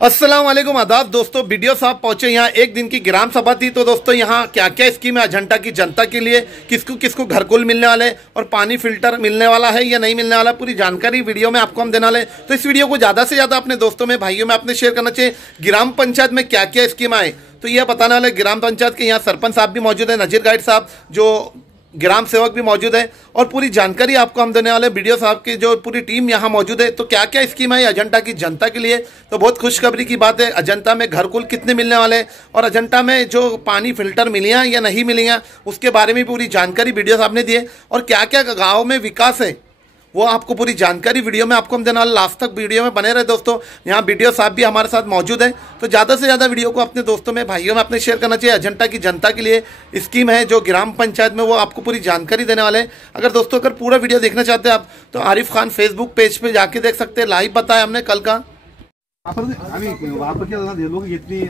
अस्सलाम वालेकुम आदाब दोस्तों। वीडियो साहब पहुंचे यहाँ, एक दिन की ग्राम सभा थी। तो दोस्तों यहाँ क्या क्या स्कीम है अजंता की जनता के लिए, किसको किसको घरकुल मिलने वाले और पानी फिल्टर मिलने वाला है या नहीं मिलने वाला, पूरी जानकारी वीडियो में आपको हम देने वाले। तो इस वीडियो को ज़्यादा से ज़्यादा अपने दोस्तों में भाइयों में आपने शेयर करना चाहिए। ग्राम पंचायत में क्या क्या स्कीम आए तो यह बताने वाले। ग्राम पंचायत के यहाँ सरपंच साहब भी मौजूद है, नजीर गाइड साहब जो ग्राम सेवक भी मौजूद है और पूरी जानकारी आपको हम देने वाले। वीडियो साहब की जो पूरी टीम यहाँ मौजूद है। तो क्या क्या स्कीम है अजंता की जनता के लिए, तो बहुत खुशखबरी की बात है। अजंता में घरकुल कितने मिलने वाले और अजंता में जो पानी फिल्टर मिले हैं या नहीं मिले हैं उसके बारे में पूरी जानकारी वीडियो साहब ने दी है। और क्या क्या गाँव में विकास है वो आपको पूरी जानकारी वीडियो में आपको हम देने वाले। लास्ट तक वीडियो में बने रहे दोस्तों। यहाँ वीडियो साहब भी हमारे साथ मौजूद है। तो ज़्यादा से ज़्यादा वीडियो को अपने दोस्तों में भाइयों में अपने शेयर करना चाहिए। अजंता की जनता के लिए स्कीम है जो ग्राम पंचायत में, वो आपको पूरी जानकारी देने वाले हैं। अगर दोस्तों अगर पूरा वीडियो देखना चाहते हैं आप तो आरिफ खान फेसबुक पेज पे जाके देख सकते हैं। लाइव बताया हमने कल का।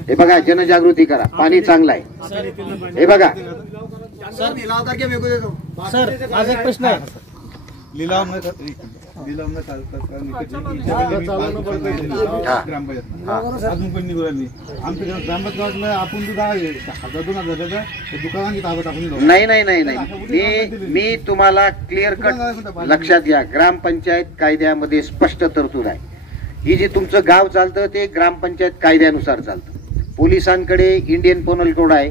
हे बघा, जनजागृती करा, पाणी चांगलं आहे। हे बघा सर, आज एक प्रश्न आहे। लिलाव न अजून पण निघाली आमच्या ग्रामपंचायत आपण दुकानांची ताब्यात टाकून नाही मी तुम्हाला क्लिअर कट लक्षात घ्या। ग्रामपंचायत कायद्यामध्ये स्पष्ट तरतूद आहे। ही जे तुमचं गाव चालतं ते ग्रामपंचायत कायद्यानुसार चालतं। पोलिसांकडे इंडियन पेनल कोड आहे,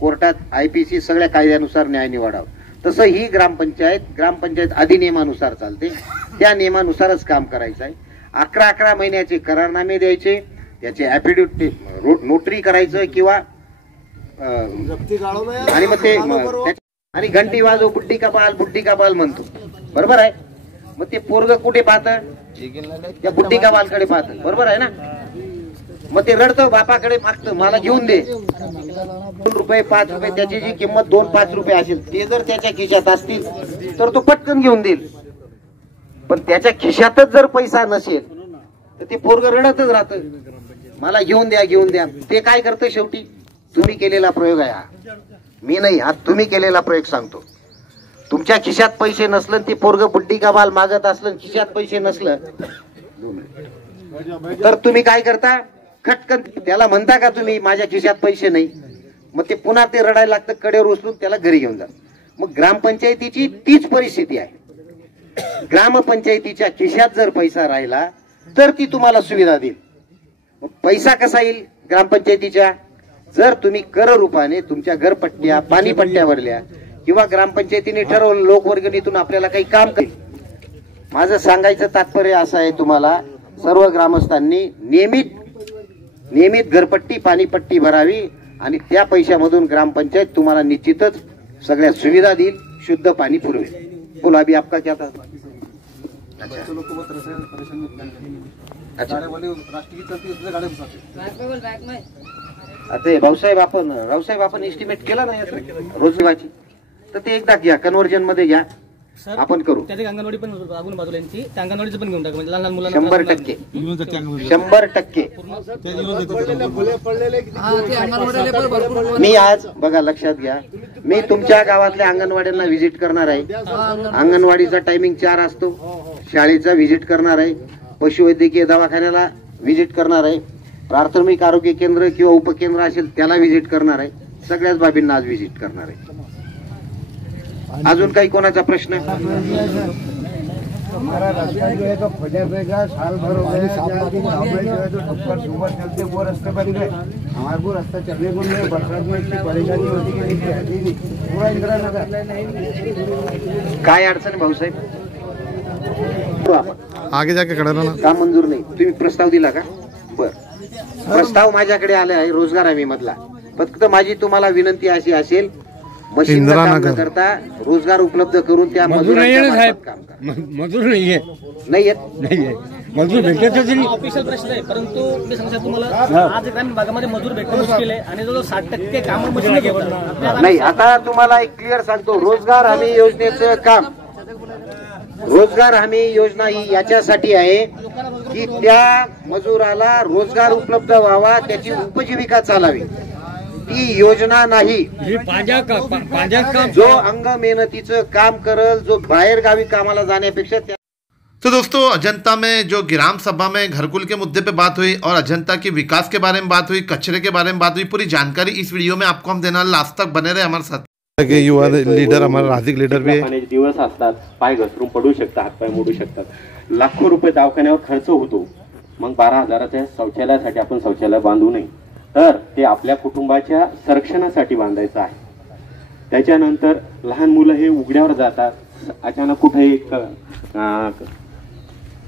कोर्टात IPC सगळ्या कायद्यानुसार न्याय निवाडावा। तसं ही ग्रामपंचायत अधिनियमानुसार चालते, त्या नियमानुसारच काम करायचं आहे। 11 महिन्याचे करारनामे द्यायचे, त्याचे ॲफिडेव्हिट नोटरी करायचं किंवा आणि मग ते आणि घंटी वाजव बुड्डी का बाल म्हणतो, बरोबर आहे। मग ते पोरग कुठे पाहतं, त्या बुड्डी का बालकडे पाहतं, बरोबर आहे ना। मग ते रडतं, बापाकडे मागतं, मला घेऊन दे। 2 रुपये 5 रुपये त्याची जी किंमत 2-5 रुपये असेल ते जर त्याच्या खिशात असतील तर तो पटकन घेऊन देईल। पण त्याच्या खिशातच जर पैसा नसेल तर ते पोरग रडतच राहतं, मला घेऊन द्या। ते काय करतं शेवटी, तुम्ही केलेला प्रयोग आहे हा, मी नाही, हा तुम्ही केलेला प्रयोग सांगतो। तुमच्या खिशात पैसे नसलं ते पोरग बुड्डी का बाल मागत असलं, खिशात पैसे नसलं तर तुम्ही काय करता, खटकन त्याला म्हणता का तुम्ही माझ्या खिशात पैसे नाही, मग ते पुन्हा ते रडायला लागतं, कडेवर उचलून त्याला घरी घेऊन जा। मग ग्रामपंचायतीची तीच परिस्थिती आहे। ग्रामपंचायतीच्या खिशात जर पैसा राहिला तर ती तुम्हाला सुविधा देईल। मग पैसा कसा येईल ग्रामपंचायतीच्या, जर तुम्ही कर रूपाने तुमच्या घरपट्ट्या पाणीपट्ट्या भरल्या किंवा ग्रामपंचायतीने ठरवलं लोकवर्गणीतून आपल्याला काही काम करेल। माझं सांगायचं तात्पर्य असं आहे, तुम्हाला सर्व ग्रामस्थांनी नियमित घरपट्टी पाणीपट्टी भरावी आणि त्या पैशामधून ग्रामपंचायत तुम्हाला निश्चितच सगळ्या सुविधा देईल, शुद्ध पाणी पुरवेल। बोला अभी आपका क्या था? आता रावसाहेब आपण एस्टिमेट केला ना याचा रोजगाराची, तर ते एकदा घ्या, कन्व्हर्जन मध्ये घ्या, आपण करू। अंगणवाडी पण बाजूला यांची, त्या अंगणवाडीचं पण घेऊन टाका, म्हणजे लहान मुलांना 100% मी आज बघा, लक्षात घ्या, मी तुमच्या गावातल्या अंगणवाड्यांना व्हिजिट करणार आहे। अंगणवाडीचा टायमिंग 4 असतो, शाळेचा व्हिजिट करणार आहे, पशुवैद्यकीय दवाखान्याला व्हिजिट करणार आहे, प्राथमिक आरोग्य केंद्र किंवा उपकेंद्र असेल त्याला व्हिजिट करणार आहे, सगळ्याच बाबींना आज व्हिजिट करणार आहे। अजून काही कोणाचा प्रश्न? हमारा रास्ता जो है तो फजा साल भर हो गए, जो ठप्पर सुबह चलते वो रास्ते बन गए, हमारे को रास्ता चलने को नहीं, बरसात में इतनी परेशानी होती है पूरा इंदिरा नगर। काय अडचण भाऊसाहेब? आगे जाके खड़ा रहना। काम मंजूर नाही, तुम्ही प्रस्ताव दिला का? बर, प्रस्ताव माझ्याकडे आले आहे रोजगार हमी मधला। फक्त माझी तुम्हाला विनंती अशी असेल, मशीन काम न करता रोजगार उपलब्ध करून त्या मजुरांच्या काम करा। मजूर नाहीये, मजूर भेटतच ऑफिशियल प्रश्न आहे, परंतु मी सांगतो तुम्हाला, आज ग्रामीण भागामध्ये मजूर भेटणं मुश्किल आहे आणि जवळ 60% काम मशीन घेतात। नाही, आता तुम्हाला एक क्लिअर सांगतो, रोजगार हमी योजनेचं काम, रोजगार हमी योजना ही याच्यासाठी आहे की त्या मजुराला रोजगार उपलब्ध व्हावा, त्याची उपजीविका चालावी। ती योजना नाही जो अंग मेहनतीचं काम करल, जो बाहेर गावी कामाला जाण्यापेक्षा तो दोस्तों अजंता में जो ग्राम सभा में घरकुल के मुद्दे पे बात हुई और अजंता के विकास के बारे में बात हुई, कचरे के बारे में बात हुई, पूरी जानकारी इस वीडियो में आपको हम देना, लास्ट तक बने रहे हमारे साथ। युवा लीडर हमारा राजकीय लीडर भी है। दिवस असतात, पाय घसरून पडू शकतात, हातपाय मोडू शकतात, लाखो रुपये दवाखान्यावर खर्च होतो, मग 12,000च्या शौचालयासाठी आपण शौचालय बांधू नये, तर ते आपल्या कुटुंबाच्या संरक्षणासाठी बांधायचं आहे। त्याच्यानंतर लहान मुलं हे उघड्यावर जातात, अचानक कुठेही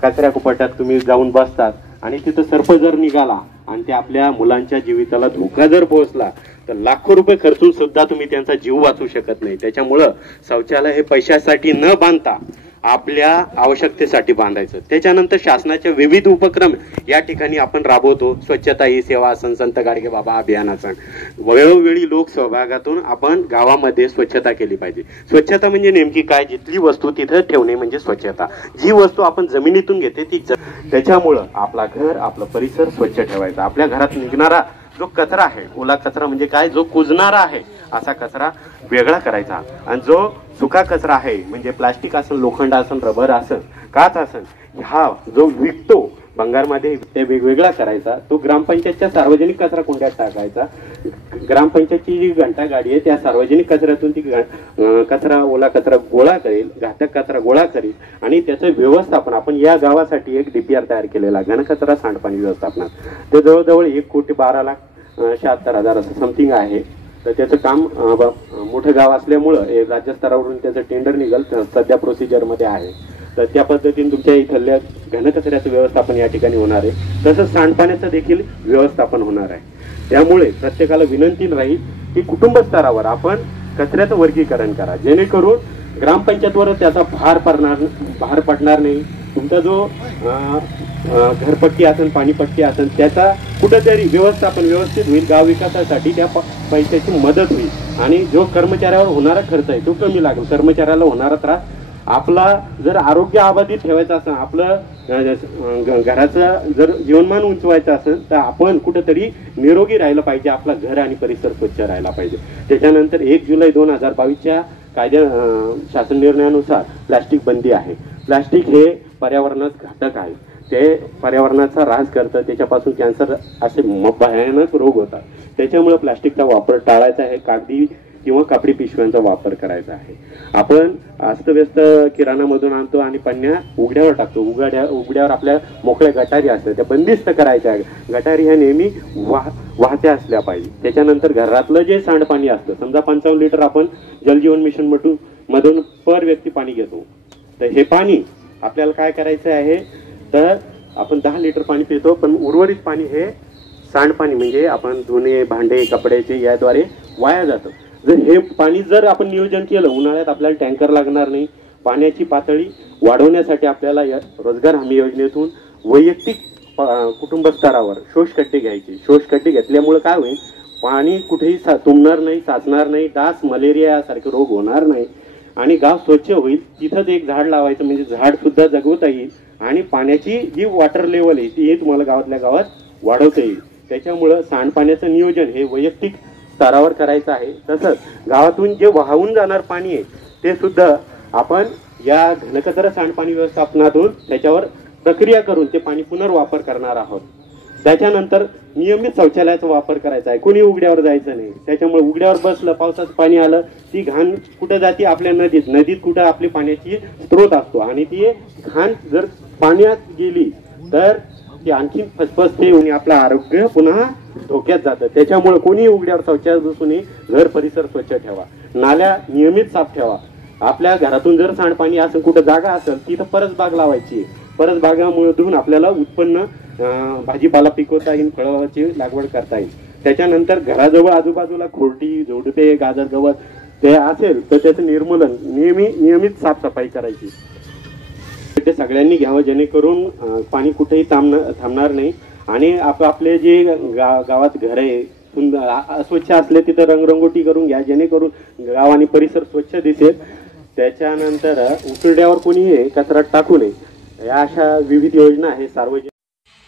कचऱ्या कुपट्यात तुम्ही जाऊन बसतात आणि तिथं सर्प जर निघाला आणि ते आपल्या मुलांच्या जीविताला धोका जर पोहोचला तर लाखो रुपये खर्चून सुद्धा तुम्ही त्यांचा जीव वाचवू शकत नाही। त्याच्यामुळं शौचालय हे पैशासाठी न बांधता आपल्या आवश्यकतेसाठी बांधायचं। त्याच्यानंतर शासनाचे विविध उपक्रम या ठिकाणी आपण राबवतो, स्वच्छता ही सेवा असन, संत गाडगे बाबा अभियान असन, वेळोवेळी लोक सहभागातून आपण गावामध्ये स्वच्छता केली पाहिजे। स्वच्छता म्हणजे नेमकी काय, जिथली वस्तू तिथं ठेवणे म्हणजे स्वच्छता। जी वस्तू आपण जमिनीतून घेते ती त्याच्यामुळं आपला घर, आपला परिसर स्वच्छ ठेवायचा। आपल्या घरात निघणारा जो कचरा आहे, ओला कचरा म्हणजे काय, जो कुजणारा आहे असा कचरा वेगळा करायचा, आणि जो सुका कचरा आहे म्हणजे प्लास्टिक असेल, लोखंड असेल, रबर असेल, काच असेल, हा जो विकतो भंगारमध्ये ते वेगवेगळा करायचा, तो ग्रामपंचायतच्या सार्वजनिक कचरा कुंड्यात टाकायचा। ग्रामपंचायतची जी घंटा गाडी आहे त्या सार्वजनिक कचऱ्यातून ती कचरा, ओला कचरा गोळा करेल, घातक कचरा गोळा करेल आणि त्याचं व्यवस्थापन आपण या गावासाठी एक DPR तयार केलेला घनकचरा सांडपाणी व्यवस्थापनात, ते जवळजवळ 1,72,76,000 असं समथिंग आहे। तर त्याचं काम मोठं गाव असल्यामुळं राज्य स्तरावरून त्याचं टेंडर निघाल, सध्या प्रोसिजरमध्ये आहे। तर त्या पद्धतीने तुमच्या इथल्या घनकचऱ्याचं व्यवस्थापन या ठिकाणी होणार आहे, तसंच सांडपाण्याचं देखील व्यवस्थापन होणार आहे। त्यामुळे प्रत्येकाला विनंती राहील की कुटुंब स्तरावर आपण कचऱ्याचं वर्गीकरण करा, जेणेकरून ग्रामपंचायतवर त्याचा भार पडणार नाही। तुमचा जो घरपट्टी असेल, पाणीपट्टी असेल, त्याचा कुठेतरी व्यवस्थापन व्यवस्थित होईल, गाव विकासासाठी त्या पैशाची मदत होईल आणि जो कर्मचाऱ्यावर होणारा खर्च आहे तो कमी लागेल। कर्मचाऱ्याला होणारा त्रास, आपला जर आरोग्य अबाधित ठेवायचं असेल, आपलं घराचं जर जीवनमान उंचवायचं असेल तर आपण कुठेतरी निरोगी राहिलं पाहिजे, आपला घर आणि परिसर स्वच्छ राहायला पाहिजे। त्याच्यानंतर 1 जुलै 2022च्या कायद्या शासन निर्णयानुसार प्लास्टिक बंदी आहे। प्लास्टिक हे पर्यावरणास घातक आहे, ते पर्यावरणाचा ऱ्हास करतं, त्याच्यापासून कॅन्सर असे भयानक रोग होतात। त्याच्यामुळे प्लास्टिकचा वापर टाळायचा आहे, कागदी किंवा कापडी पिशव्यांचा वापर करायचा आहे। आपण अस्तव्यस्त किराणामधून आणतो आणि पन्न्या उघड्यावर टाकतो, उघड्यावर आपल्या मोकळ्या गटारी असतात त्या बंदिस्त करायच्या आहे। गटारी ह्या नेहमी वाहत्या असल्या पाहिजे। त्याच्यानंतर घरातलं जे सांडपाणी असतं, समजा 55 लिटर आपण जलजीवन मिशन मधून पर व्यक्ती पाणी घेतो, तर हे पाणी आपल्याला काय करायचं आहे, तर आपण 10 लिटर पाणी पितो, पण उर्वरित पाणी हे सांडपाणी म्हणजे आपण धुणे, भांडे, कपड्याचे याद्वारे वाया जातं। जर हे पाणी जर आपण नियोजन केलं, उन्हाळ्यात आपल्याला टँकर लागणार नाही। पाण्याची पातळी वाढवण्यासाठी आपल्याला या रोजगार हमी योजनेतून वैयक्तिक कुटुंब स्तरावर शोषखड्डे घ्यायचे। शोषखड्डे घेतल्यामुळे काय होईल, पाणी कुठेही तुंबणार नाही, साचणार नाही, डास, मलेरिया यासारखे रोग होणार नाही आणि गाव स्वच्छ होईल। तिथंच एक झाड लावायचं म्हणजे झाड सुद्धा जगवता येईल आणि पाण्याची जी वॉटर लेवल आहे ती तुम्हाला गावातल्या गावात वाढवता येईल। त्याच्यामुळं सांडपाण्याचं नियोजन हे वैयक्तिक स्तरावर करायचं आहे। तसंच गावातून जे वाहून जाणार पाणी आहे ते सुद्धा आपण या घनकचरा सांडपाणी व्यवस्थापनातून त्याच्यावर प्रक्रिया करून ते पाणी पुनर्वापर करणार आहोत। त्याच्यानंतर नियमित शौचालयाचा वापर करायचा आहे, कोणी उघड्यावर जायचं नाही। त्याच्यामुळे उघड्यावर बसलं, पावसाचं पाणी आलं, ती घाण कुठं जाते, आपल्या नदीत कुठं आपली पाण्याची स्त्रोत असतो आणि ती घाण जर पाण्यात गेली तर ती आणखी फसफसते आणि आपलं आरोग्य पुन्हा धोक्यात जातं। त्याच्यामुळे कोणी उघड्यावर शौचालय बसू नये, घर परिसर स्वच्छ ठेवा, नाल्या नियमित साफ ठेवा। आपल्या घरातून जर सांडपाणी असेल, कुठं जागा असेल, तिथं परसबाग लावायची। परसबागामधून आपल्याला उत्पन्न भाजीपाला पिकवता येईल, फळाची लागवड करता येईल। त्याच्यानंतर घराजवळ आजूबाजूला खोडटी, झोडपे, गाजर, गवत ते असेल तर त्याचं निर्मूलन नियमित साफसफाई करायची। ते सगळ्यांनी घ्यावं, जेणेकरून पाणी कुठेही थांबणार नाही आणि आपले जे गावात घर आहे अस्वच्छ असले तिथं रंगरंगोटी करून घ्या, जेणेकरून गाव आणि परिसर स्वच्छ दिसेल। त्याच्यानंतर उकिरड्यावर कोणी कचरा टाकू नये, या अशा विविध योजना आहे सार्वजनिक।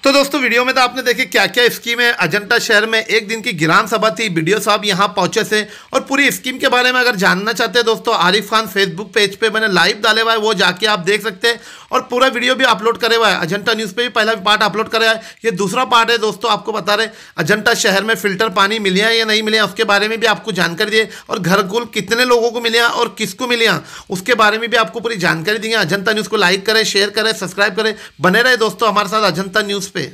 तो दोस्तों वीडियो में तो आपने देखे क्या क्या स्कीम है। अजंता शहर में एक दिन की ग्राम सभा थी, बीडीओ साहब यहाँ पहुंचे थे और पूरी स्कीम के बारे में अगर जानना चाहते हैं दोस्तों, आरिफ खान फेसबुक पेज पे मैंने लाइव डाले हुआ है, वो जाके आप देख सकते हैं और पूरा वीडियो भी अपलोड करे हुआ है। अजंता न्यूज़ पे भी पहला पार्ट अपलोड करा है, ये दूसरा पार्ट है दोस्तों। आपको बता रहे अजंता शहर में फिल्टर पानी मिले या नहीं मिले, उसके बारे में भी आपको जानकारी दिए और घर कुल कितने लोगों को मिले और किसको मिले उसके बारे में भी आपको पूरी जानकारी दी है। अजंता न्यूज़ को लाइक करें, शेयर करें, सब्सक्राइब करें, बने रहे दोस्तों हमारे साथ अजंता न्यूज़ पे।